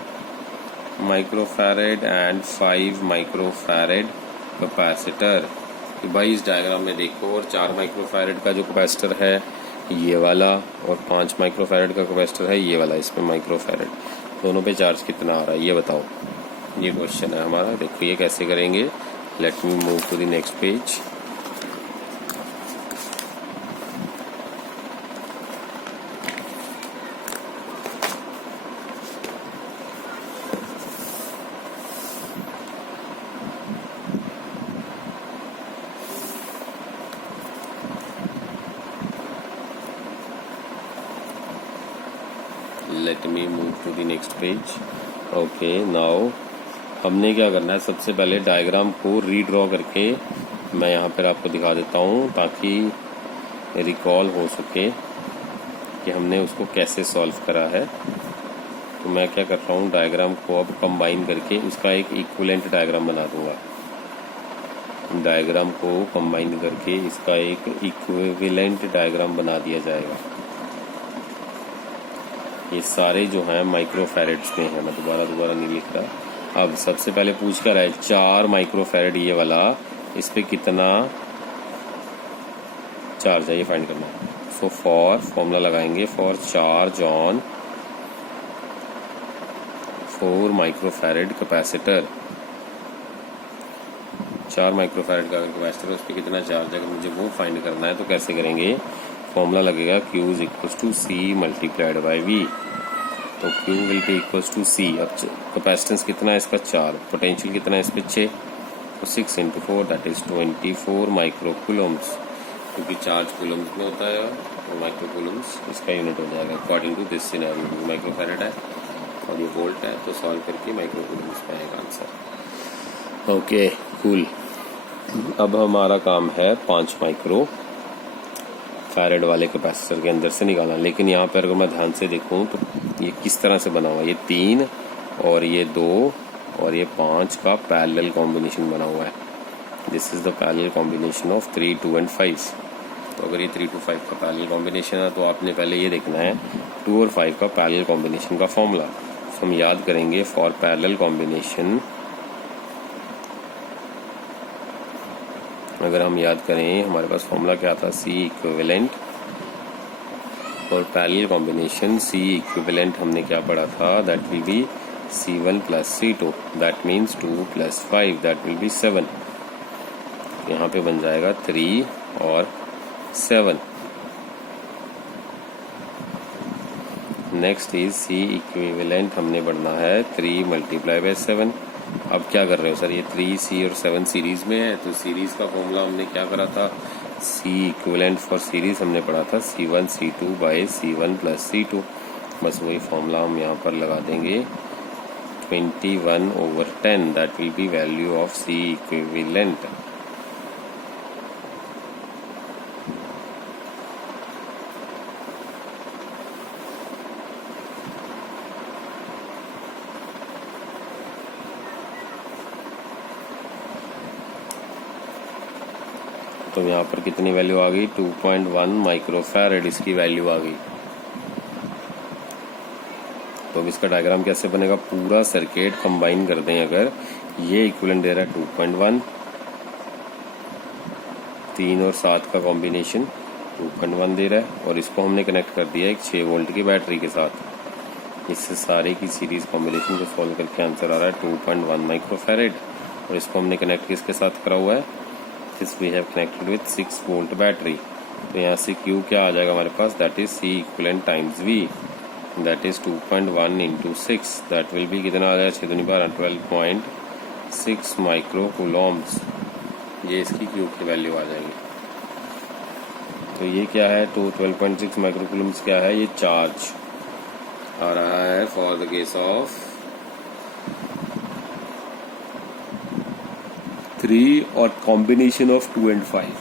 microfarad and 5 microfarad capacitor. कि भाई इस डायग्राम में देखो, और 4 माइक्रोफैरेड का जो कैपेसिटर है ये वाला और 5 माइक्रोफैरेड का कैपेसिटर है ये वाला, इसमें माइक्रोफैरेड, दोनों पे चार्ज कितना आ रहा है ये बताओ। ये क्वेश्चन है हमारा। देखो ये कैसे करेंगे, let me move to the next page. Let me move to the next page. Okay, now हमने क्या करना है, सबसे पहले डायग्राम को रीड्रॉ करके मैं यहाँ पर आपको दिखा देता हूँ ताकि रिकॉल हो सके कि हमने उसको कैसे सॉल्व करा है। तो मैं क्या कर रहा हूँ, डायग्राम को अब कंबाइन करके उसका एक इक्विवेलेंट डायग्राम बना दूंगा। डायग्राम को कंबाइन करके इसका एक इक्विवेलेंट डायग्राम बना दिया जाएगा। ये सारे जो हैं माइक्रोफैरेड्स में हैं, मैं दोबारा नहीं लिख रहा। अब सबसे पहले पूछ कर है 4 माइक्रोफैरेड ये वाला, इस पे कितना चार्ज है ये फाइंड करना है। सो फॉर फॉर्मूला लगाएंगे, for charge on 4 microfarad capacitor, 4 microfarad का कैपेसिटर, उस पर कितना चार्ज है, अगर मुझे वो फाइंड करना है तो कैसे करेंगे, फॉर्मूला लगेगा Q is equals to C multiplied by V। तो Q will be equals to C। अब कैपेसिटेंस कितना है इसका 4, पोटेंशियल कितना है इस पर 6, तो 6 × 4 दैट इज 24 माइक्रोकूलम्स, क्योंकि चार्ज कूलम्स में होता है और माइक्रोकूलम्स इसका यूनिट हो जाएगा अकॉर्डिंग टू दिस सिनेरियो, क्योंकि माइक्रोफैरेड है और ये वोल्ट है, तो सॉल्व करके माइक्रोकूलम्स में आएगा आंसर। Okay cool. अब हमारा काम है 5 माइक्रो फैरेड वाले कैपेसिटर के अंदर से निकालना, लेकिन यहाँ पर अगर मैं ध्यान से देखूँ तो ये किस तरह से बना हुआ है, ये 3 और ये 2 और ये 5 का पैरेलल कॉम्बिनेशन बना हुआ है। This is the parallel combination of 3, 2 and 5। तो अगर ये 3 to 5 का पैरेलल कॉम्बिनेशन है तो आपने पहले ये देखना है 2 और 5 का पैरेलल कॉम्बिनेशन का फॉर्मूला। हम याद करेंगे फॉर पैरेलल कॉम्बिनेशन, अगर हम याद करें हमारे पास फॉर्मूला क्या था, C इक्विवेलेंट, और पैरेलल कॉम्बिनेशन C इक्विवेलेंट हमने क्या पढ़ा था, that will B C1 + C2, that means 2 + 5 that will B 7। यहाँ पे बन जाएगा 3 और 7। नेक्स्ट इज C इक्विवेलेंट, हमने पढ़ना है 3 × 7। अब क्या कर रहे हो सर, ये 3, C और 7 सीरीज में है, तो सीरीज का फॉर्मूला हमने क्या करा था, C इक्विवेलेंट फॉर सीरीज हमने पढ़ा था C1 C2 / C1 + C2। बस वही फॉर्मूला हम यहाँ पर लगा देंगे, 21/10 that will B value of C equivalent. तो यहाँ पर कितनी वैल्यू आ गई, 2.1 माइक्रोफैरेड इसकी वैल्यू आ गई। तो अब इसका डायग्राम कैसे बनेगा, पूरा सर्किट कंबाइन कर दें, अगर ये इक्विवेलेंट दे रहा है 2.1, 3 और 7 का कॉम्बिनेशन 2.1 दे रहा है, और इसको हमने कनेक्ट कर दिया एक 6 वोल्ट की बैटरी के साथ। इससे सारे की सीरीज कॉम्बिनेशन को सॉल्व करके आंसर आ रहा है 2.1 माइक्रोफैरेड, और इसको हमने कनेक्ट किसके साथ करा हुआ है, this we have connected with 6 volt battery. तो यहाँ से Q क्या आ जाएगा हमारे पास, that is C equivalent times V, that is 2.1 × 6, that will be कितना आ जाएगा, 6 दूनी 12, 12.6 माइक्रोकूलम्स। ये इसकी Q की वैल्यू आ जाएगी। तो ये क्या है, तो 12.6 माइक्रोकूलम्स क्या है, ये चार्ज आ रहा है फॉर द केस ऑफ 3 और कॉम्बिनेशन ऑफ 2 and 5।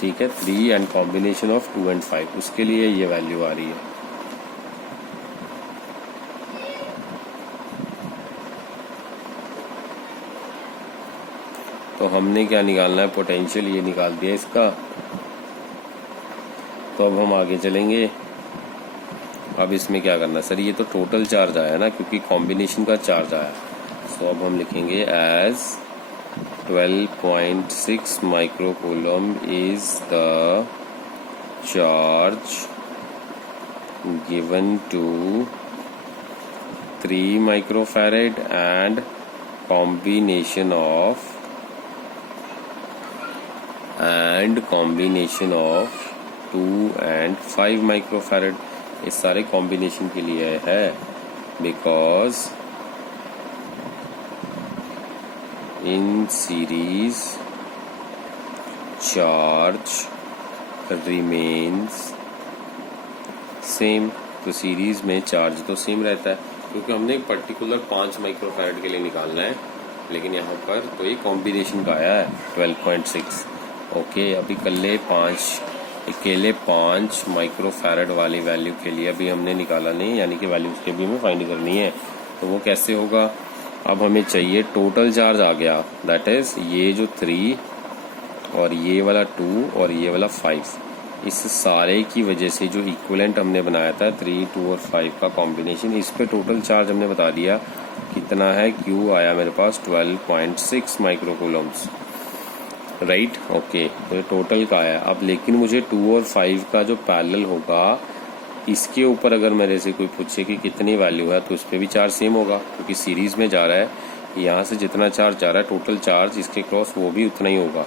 ठीक है, 3 एंड कॉम्बिनेशन ऑफ 2 and 5, उसके लिए ये वैल्यू आ रही है। तो हमने क्या निकालना है, पोटेंशियल ये निकाल दिया इसका। तो अब हम आगे चलेंगे। अब इसमें क्या करना है सर, ये तो टोटल चार्ज आया ना, क्योंकि कॉम्बिनेशन का चार्ज आया। सो अब हम लिखेंगे as 12.6 microcoulomb is the charge given to 3 microfarad and combination of 2 and 5 microfarad. इस सारे कॉम्बिनेशन के लिए है, because in series charge remains same. तो सीरीज में चार्ज तो सेम रहता है, क्योंकि हमने एक पर्टिकुलर 5 माइक्रोफैरेड के लिए निकालना है, लेकिन यहाँ पर तो ये कॉम्बिनेशन का आया है 12.6। ओके, अभी अकेले 5 माइक्रोफैरेड वाली वैल्यू के लिए अभी हमने निकाला नहीं, यानी कि वैल्यू उसके भी हमें फाइंड करनी है। तो वो कैसे होगा, अब हमें चाहिए टोटल चार्ज आ गया, दैट इज ये जो 3 और ये वाला 2 और ये वाला 5, इस सारे की वजह से जो इक्विवेलेंट हमने बनाया था 3, 2 और 5 का कॉम्बिनेशन, इस पे टोटल चार्ज हमने बता दिया कितना है। Q आया मेरे पास 12.6 माइक्रोकूलम्स, राइट। ओके, तो ये टोटल का आया। अब लेकिन मुझे 2 और 5 का जो पैरेलल होगा इसके ऊपर अगर मेरे से कोई पूछे कि कितनी वैल्यू है तो उस पर भी चार्ज सेम होगा, क्योंकि सीरीज़ में जा रहा है। यहाँ से जितना चार्ज जा रहा है टोटल चार्ज इसके क्रॉस वो भी उतना ही होगा,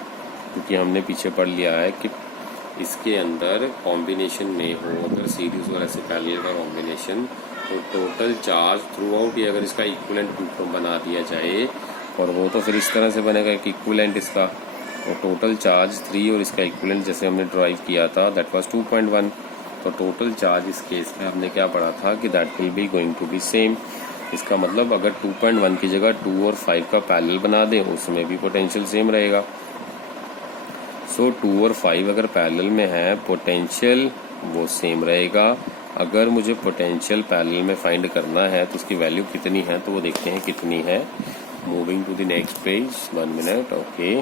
क्योंकि हमने पीछे पढ़ लिया है कि इसके अंदर कॉम्बिनेशन में हो अगर सीरीज और ऐसे पैरेलल का कॉम्बिनेशन, तो टोटल चार्ज थ्रू आउट ही अगर इसका इक्विवेलेंट बना दिया जाए, और वो तो फिर इस तरह से बनेगा कि इक्विवेलेंट इसका, और टोटल चार्ज 3 और इसका इक्विवेलेंट जैसे हमने ड्राइव किया था दैट वाज 2.1। तो टोटल चार्ज इस केस में हमने क्या पढ़ा था कि that will be going to be same. इसका मतलब अगर 2.1 की जगह 2 और 5 का पैरेलल बना दें उसमें भी पोटेंशियल सेम रहेगा। सो 2 और 5 अगर पैरेलल में है पोटेंशियल वो सेम रहेगा। अगर मुझे पोटेंशियल पैरेलल में फाइंड करना है तो उसकी वैल्यू कितनी है, तो वो देखते हैं कितनी है। Moving to the next page, 1 minute. Okay,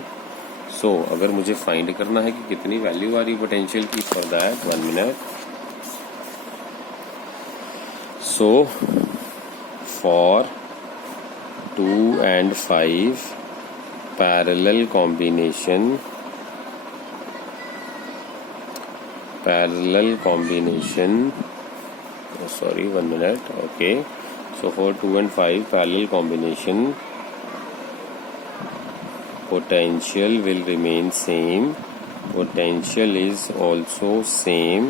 so अगर मुझे फाइंड करना है कि कितनी वैल्यू आ रही पोटेंशियल की, for that 1 minute. So for 2 and 5 parallel combination, sorry, 1 minute. Okay, so for 2 and 5 parallel combination, potential will remain same, potential is also same।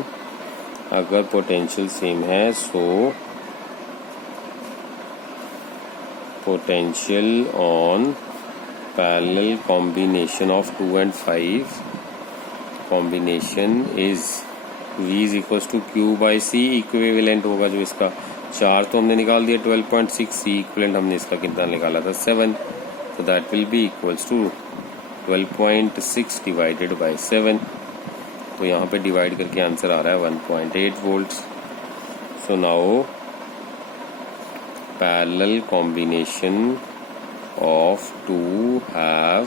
अगर potential same है so potential on parallel combination of 2 and 5 combination is V is equal to Q by C। Equivalent होगा जो इसका, चार तो हमने निकाल दिया 12.6, C इक्विवेलेंट हमने इसका कितना निकाला था 7, तो that will be equals to 12.6 divided by 7। तो यहाँ पे डिवाइड करके आंसर आ रहा है 1.8 volts. So now parallel combination of 2 have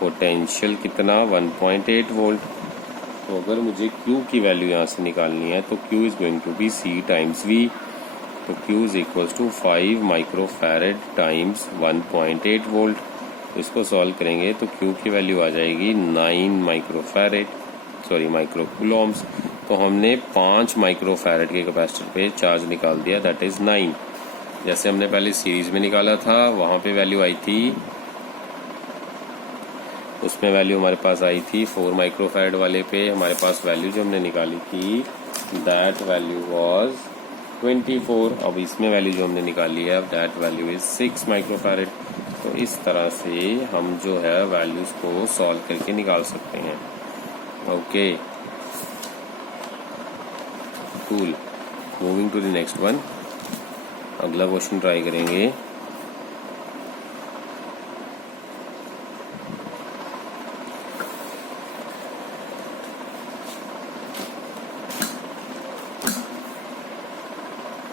potential कितना 1.8 वोल्ट। तो अगर मुझे Q की वैल्यू यहाँ से निकालनी है तो Q is going to be C times V। तो Q is equals to 5 microfarad times 1.8 volt. तो इसको सॉल्व करेंगे तो Q की वैल्यू आ जाएगी 9 माइक्रोकूलम्स। तो हमने 5 माइक्रोफैरेड के कैपेसिटर पे चार्ज निकाल दिया, दैट इज 9। जैसे हमने पहले सीरीज में निकाला था वहाँ पे वैल्यू आई थी, उसमें वैल्यू हमारे पास आई थी 4 माइक्रोफैरेड वाले पे हमारे पास वैल्यू जो हमने निकाली थी दैट वैल्यू वाज 24। अब इसमें वैल्यू जो हमने निकाली है दैट वैल्यू इज 6 माइक्रोफैरेड। तो इस तरह से हम जो है वैल्यूज को सॉल्व करके निकाल सकते हैं। Okay, cool. Moving to the next one, अगला क्वेश्चन ट्राई करेंगे।